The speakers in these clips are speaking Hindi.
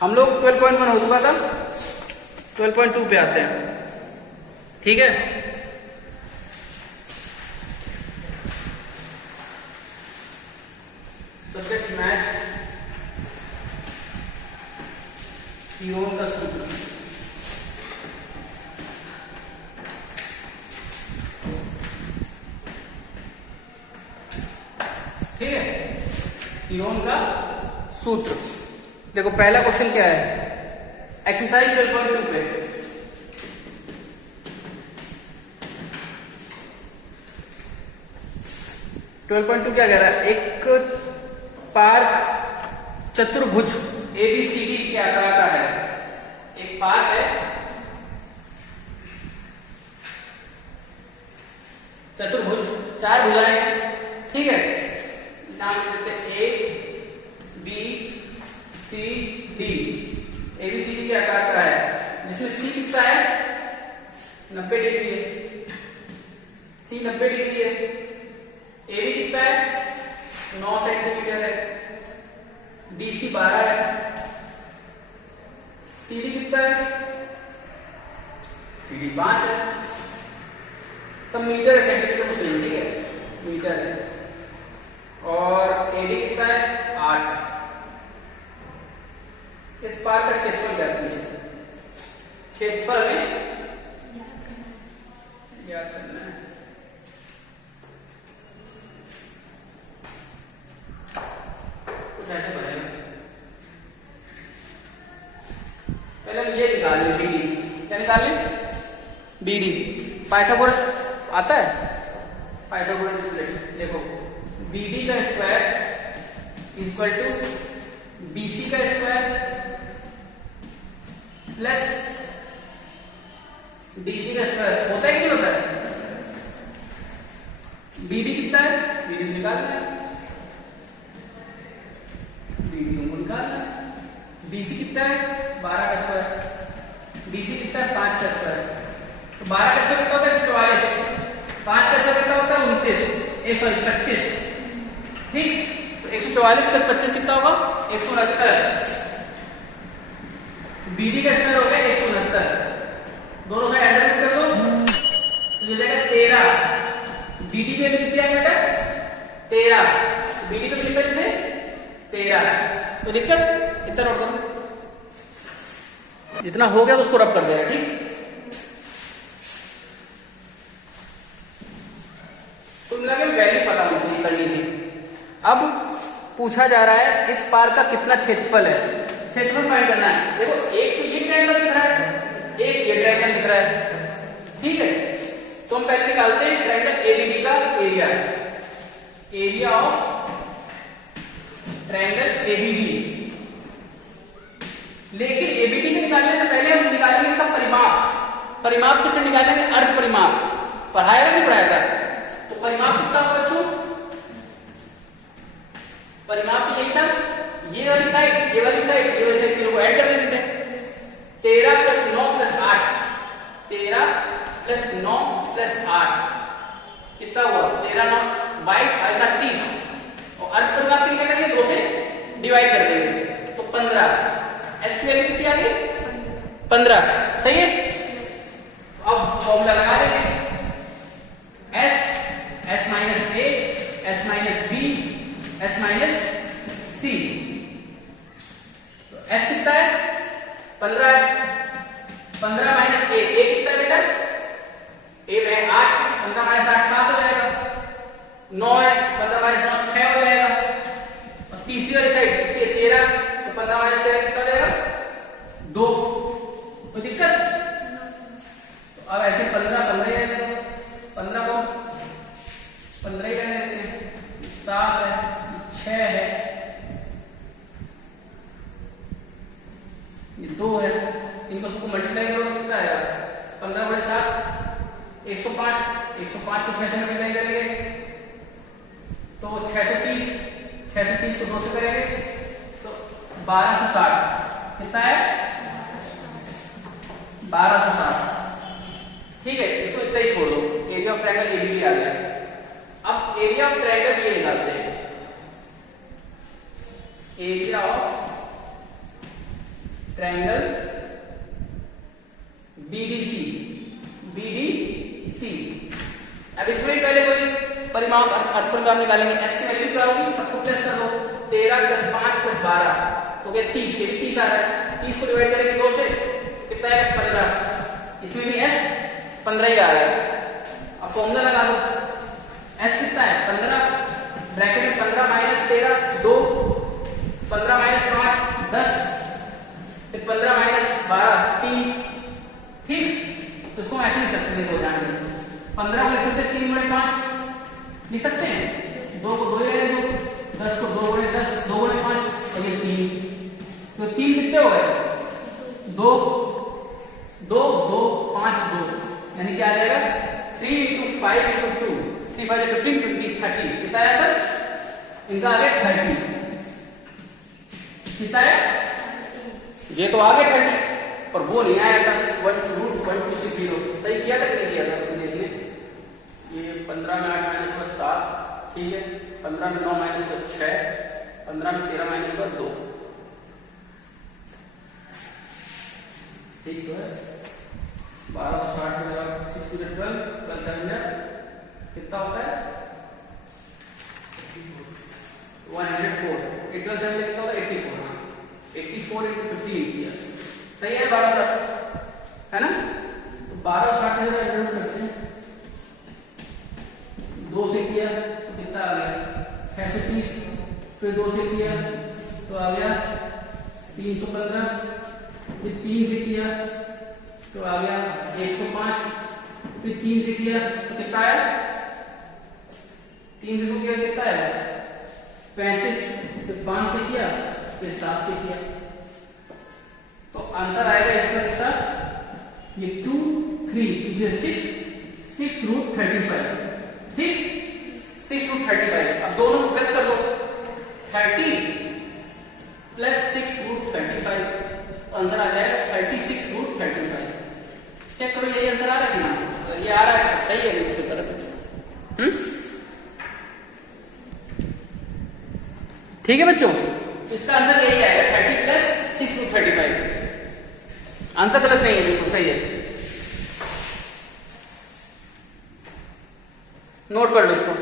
हम लोग 12.1 हो चुका था, 12.2 पे आते हैं। ठीक है, सब्जेक्ट मैथ्स, थ्योरम का सूत्र। ठीक है, थ्योरम का सूत्र। देखो पहला क्वेश्चन क्या है, एक्सरसाइज 12.2 पे। क्या कह रहा है, एक पार्क चतुर्भुज ABCD के आकार का है। एक पार्क है चतुर्भुज, 4 भुजाएं। ठीक है, नाम देते हैं A B C D। ABCD के आकार का है, जिसमें C कितना है, 90 डिग्री है। C 90 डिग्री है। AB कितना है, 9 सेंटीमीटर है। DC 12 है। CD कितना है, CD 5 है। सब मीटर है, सेंटीमीटर कुछ नहीं, ठीक है, मीटर है। और AD कितना है, 8। इस पार का क्षेत्रफल कहते हैं। क्षेत्रफल में याद करना है। कुछ ऐसे बनेगा। पहले हम ये निकाल लें, BD। क्या निकाल लें, BD। पाइथागोरस आता है, पाइथागोरस देखो, BD का स्क्वायर इक्वल टू BC का स्क्वायर प्लस DC का स्क्वायर। होता है कि नहीं होता है? BD कितना है, BD तो निकालना है, BD तुमको निकालना है। BC कितना है, 12 का स्क्वायर। DC कितना है, 5 का स्क्वायर। तो 12 का स्क्वायर कितना होता है, 44। 5 का स्क्वायर कितना होता है, 25। ठीक, तो 144 प्लस 25 कितना होगा, 169। BD का स्क्वायर हो गया 169। दोनों साइड ऐड कर दो तो ये जाएगा 13। BD की वैल्यू कितनी आ बेटा, 13। BD को कितना लिखते, 13। तो दिक्कत इतना नोट करो, जितना हो गया तो उसको रब कर देना। ठीक, तुम लगे वैल्यू पता नहीं करनी थी। अब पूछा जा रहा है इस पार का कितना क्षेत्रफल है, क्षेत्रफल फाइंड करना है। देखो एक तो ये ट्रायंगल दिख रहा है, एक ये ट्रायंगल दिख रहा है। ठीक है, तो हम पहले निकालते हैं ट्रायंगल ABD का area. Area of triangle ABD। लेकिन ABD से निकालने से पहले हम निकालेंगे इसका परिमाप। परिमाप से फिर निकालेंगे अर्ध परिमाप। पढ़ाया था नहीं पढ़ाया था? तो परिमाप कितना होगा बच्चों, परिमाप तो यही था, ये वाली साइड, ये वाली साइड, ये वाली साइड के लोग ऐड कर देते थे। 13 प्लस 9 प्लस 8, 13 प्लस 9 प्लस 8 कितना हुआ, 13 9 22, 30। और अर्ध परिमाप के लिए क्या करेंगे, 2 से डिवाइड कर देंगे तो 15। S की वैल्यू कितनी आ गई, 15। सही है, अब फॉर्मूला लगा देंगे। S minus A, S minus B, S minus C। तो S कितना है, 15 है। 15 माइनस A, A कितना है बेटा, A है 8। 15 माइनस 8 7 हो जाएगा। 9 है, 15 माइनस 9 6 हो जाएगा। और तीसरी वाली साइड कितनी है, 13। तो 15 माइनस 13 कितना हो जाएगा, 2। कोई दिक्कत? तो अब ऐसे 15 15 ही रहने दो, 15 को 15 ही रहने देते हैं। 7 है, 6 है, ये 2 है। इनको सबको मल्टीप्लाई करो तो कितना आएगा, 15 बड़े 7 105। 105 को 6 से मल्टीप्लाई करेंगे तो 630। 630 को 2 से करेंगे तो 1260। कितना है, 1260। ठीक है, इसको इतना ही छोड़ दो। एरिया ऑफ ट्रायंगल ABD आ गया। अब एरिया ऑफ ट्रायंगल ये निकालते हैं, area of triangle BDC, BDC. अब इसमें पहले कोई परिमाप अर्थपरिमाप निकालेंगे। एस की वैल्यू क्या होगी, सबको प्लस कर दो। 13 + 5 + 12 तो क्या 30, ये 30 आ रहा है। 30 को डिवाइड करेंगे 2 से, कितना है 15। इसमें भी एस 15 ही आ रहा है। अब फॉर्मूला लगा दो। एस कितना है 15, ब्रैकेट में 15 - 13 2, 15 - 5 10, फिर 15 - 12 3। ठीक, तो इसको ऐसे लिख सकते हैं, हो जाने 15 को लिख सकते हैं 3 × 5 लिख सकते हैं। 2 को 2 ही रहने दो, 10 को 2 × 10 2 × 5 और ये 3। तो 3 कितने हो गए 2 2 2 5 2, यानी क्या आ जाएगा 3 × 5 × 2 3 5 15 20 30। कितना आया सर, इनका आ गया 30। कितना है, ये तो आ गया 30, पर वो नहीं आया था 1√1260। सही किया था कि नहीं किया था आपने इसमें? ये 15 में 8 - 7, ठीक है। 15 में 9 - 6, 15 में 13 - 2, ठीक तो है। 12 को 60 में लगा 6 × 12 कल 7 कितना होता है 104। 12 7 कितना होगा 84। हाँ 84 × 15 किया, सही है 12 60 है ना। तो 12 60 का इंटरव्यू करते हैं, 2 से किया तो कितना आ गया 630, फिर 2 से किया तो आ गया 315, फिर 3 से किया तो आ गया 105, फिर 3 से किया तो कितना आया 3 से 2 किया कितना आया 35, फिर 5 से किया फिर 7 से किया तो आंसर आएगा इसका कितना, ये 2 3 6√35। ठीक 6√35। अब दोनों प्लस कर दो 30 + 6√35 तो आंसर आ जाएगा 36√35। चेक करो यही आंसर आ रहा है कि ना, अगर ये आ रहा है तो सही है, नहीं तो गलत है। ठीक है बच्चों, इसका आंसर यही आएगा 30 + 6√35। आंसर गलत नहीं है, बिल्कुल सही है। नोट कर लो इसको।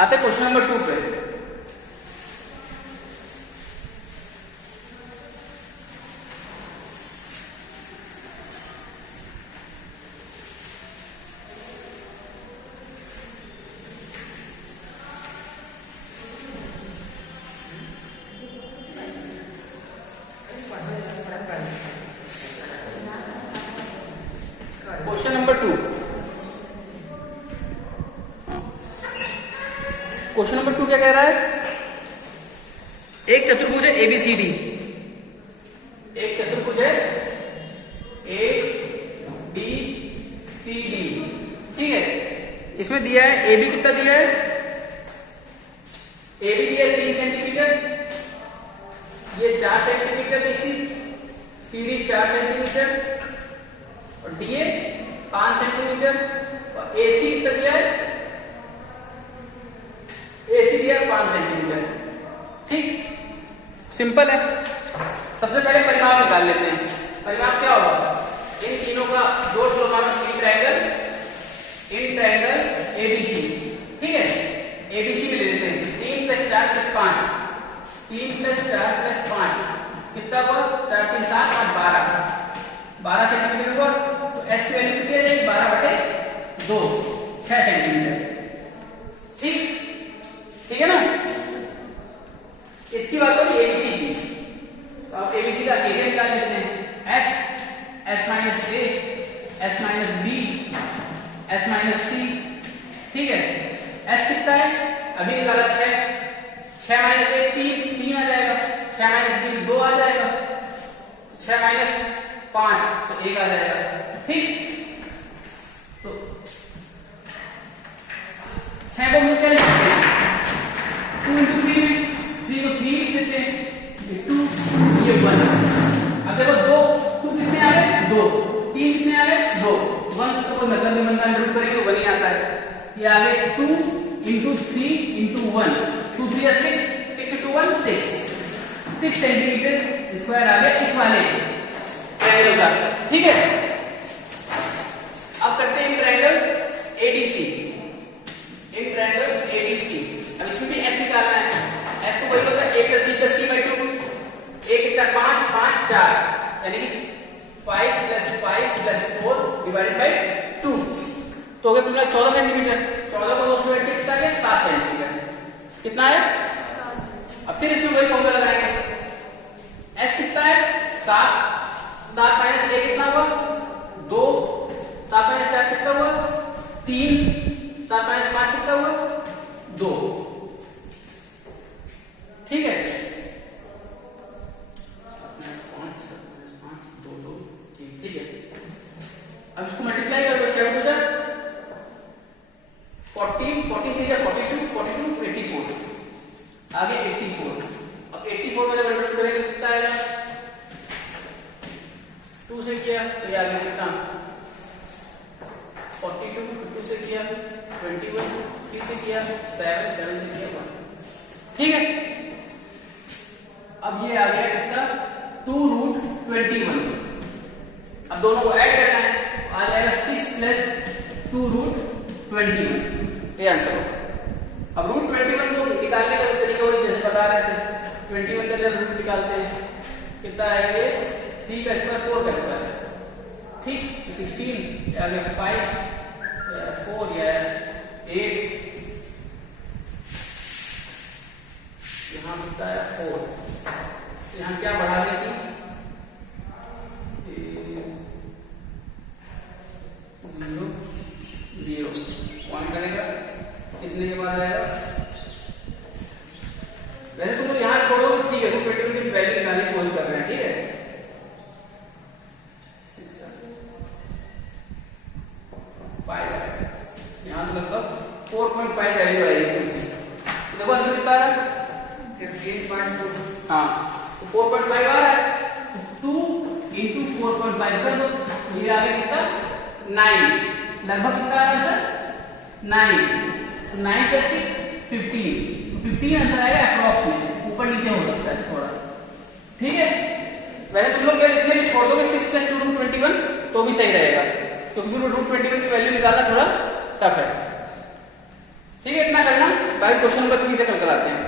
आते क्वेश्चन नंबर 2 पे। Question number 2। क्वेश्चन नंबर 2 क्या कह रहा है, एक चतुर्भुज है ABCD, एक चतुर्भुज है ABCD, ठीक है। इसमें दिया है AB कितना दिया है, AB दिया है 3 सेंटीमीटर, ये 4 सेंटीमीटर BC, CD 4 सेंटीमीटर और DA 5 सेंटीमीटर और AC कितना दिया है, AC दिया 5 सेंटीमीटर। ठीक, सिंपल है। सबसे पहले परिमाप निकाल लेते हैं। परिमाप क्या होगा, इन तीनों का जोड़ लो, मान इन ट्रायंगल ABC, ठीक है। ABC में ले लेते हैं 3 + 4 + 5, 3 + 4 + 5 कितना हुआ 4 3 7 और 12 सेंटीमीटर हुआ। तो S की वैल्यू कितनी आ जाएगी 12/2 6 सेंटीमीटर। ठीक, ठीक है ना। इसकी बात होगी ABC की, तो अब ABC का एरिया निकाल लेते हैं। S - A, S - B, S - C, ठीक है। S कितना है अभी निकाला 6, 6 - 1 3 आ जाएगा, 6 - 3 2 आ जाएगा, 6 - 5 तो 1 आ जाएगा। ठीक, तो 6 को मिलकर 2 × 3 में 3 को 3 लिख देते हैं, ये 2 ये 1। अब देखो 2 कितने आ गए 2, 3 कितने आ गए 2, 1 तो कोई मतलब नहीं बनता, इंटू करेंगे तो 1 ही आता है। ये आ गए 2 × 3 × 1, 2 3 6, 6 × 1 6, 6 सेंटीमीटर स्क्वायर आ गया इस वाले ट्रायंगल का। ठीक है, अब करते हैं ट्रायंगल एडीसी। एक ट्रायंगल एडीसी, अब इसमें भी एस निकालना है। एस तो वही होता है a + b + c / 2। a कितना 5 5 4 यानी कि 5 + 5 + 4 / 2 तो हो गया तुम्हारा 14 सेंटीमीटर। 14 को 2 से डिवाइड कितना है 7 सेंटीमीटर। कितना है? अब फिर इसमें वही फॉर्मूला लगाएंगे। s कितना है 7, 7 माइनस a कितना हुआ 2, 7 माइनस 4 कितना हुआ 3, 7 माइनस 5 कितना हुआ 2। ठीक है, 5 5 2 2 ठीक है। अब इसको मल्टीप्लाई कर दो 7 × 14 14 3 42 42 84 आगे 84। अब 84 में जब मल्टीप्लाई करेंगे कितना आएगा 2 से किया तो ये आ गया कितना 42, 2 से किया 21, 3 से किया 7, 7 से किया 1। ठीक है, अब ये आ गया कितना 2√21। अब दोनों को ऐड करना है, आ जाएगा 6 + 2√21। ये आंसर होगा। अब √21 को निकालने का तरीका वही जैसे बता रहे थे, 21 का जब रूट निकालते हैं कितना आएगा ये 3 का स्क्वायर 4 का स्क्वायर। ठीक, 16 आ गया 5 4 या 8 यहाँ कितना है 4। यहाँ क्या बढ़ा देगी 0 0 1 करेगा कितने के बाद आएगा। वैसे तुम लोग यहाँ छोड़ो ठीक है, √21 की वैल्यू निकालने की कोशिश कर रहे हैं। ठीक है, 5 आएगा यहाँ तो लगभग 4.5 वैल्यू आएगी। देखो आंसर कितना आ रहा है 3.2। हाँ, तो 4.5 आ रहा है, 2 × 4.5 कर दो, ये आ गया कितना 9। लगभग कितना आ रहा है 9, 9 + 6 15। 15 आंसर आएगा अप्रॉक्स में, ऊपर नीचे हो सकता है थोड़ा। ठीक है, वैसे तुम लोग इतने भी छोड़ दोगे 6 + 2√21 तो भी सही रहेगा, क्योंकि फिर √21 की वैल्यू निकालना थोड़ा टफ है। ठीक है, इतना करना, बाकी क्वेश्चन नंबर 3 से कल कराते हैं।